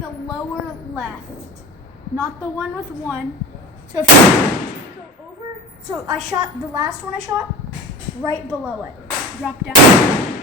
the lower left, not the one with one. So if you go over, so I shot the last one I shot right below it. Drop down.